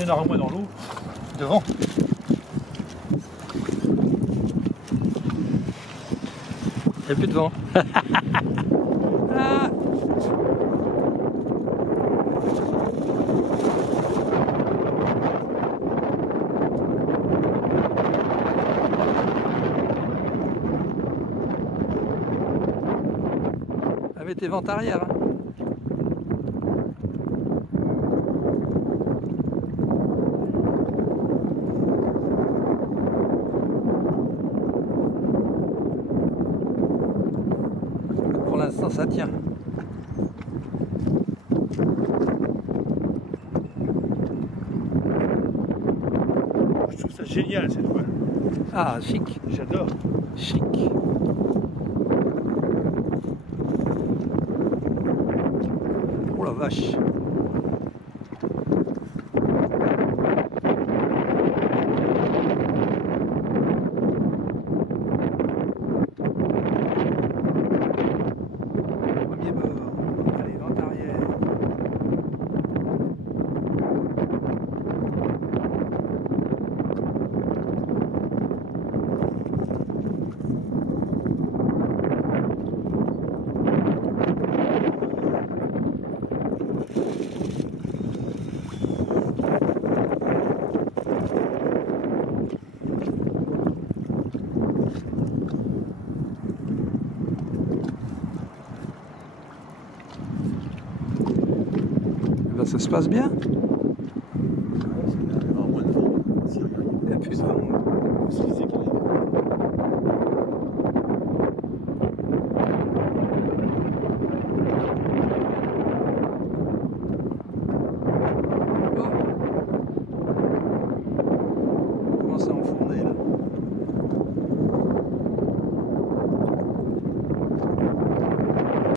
qu'il y en aura moins dans l'eau, devant. Il n'y a plus de vent. Ah. Avec tes ventes arrière. Hein. Pour l'instant, ça tient. Je trouve ça génial cette voile. Ah, chic. J'adore. Chic. Oh la vache. Premier bord. Allez, vente arrière. Ben, ça se passe bien. Il y a moins de vent. Il n'y a plus de vent.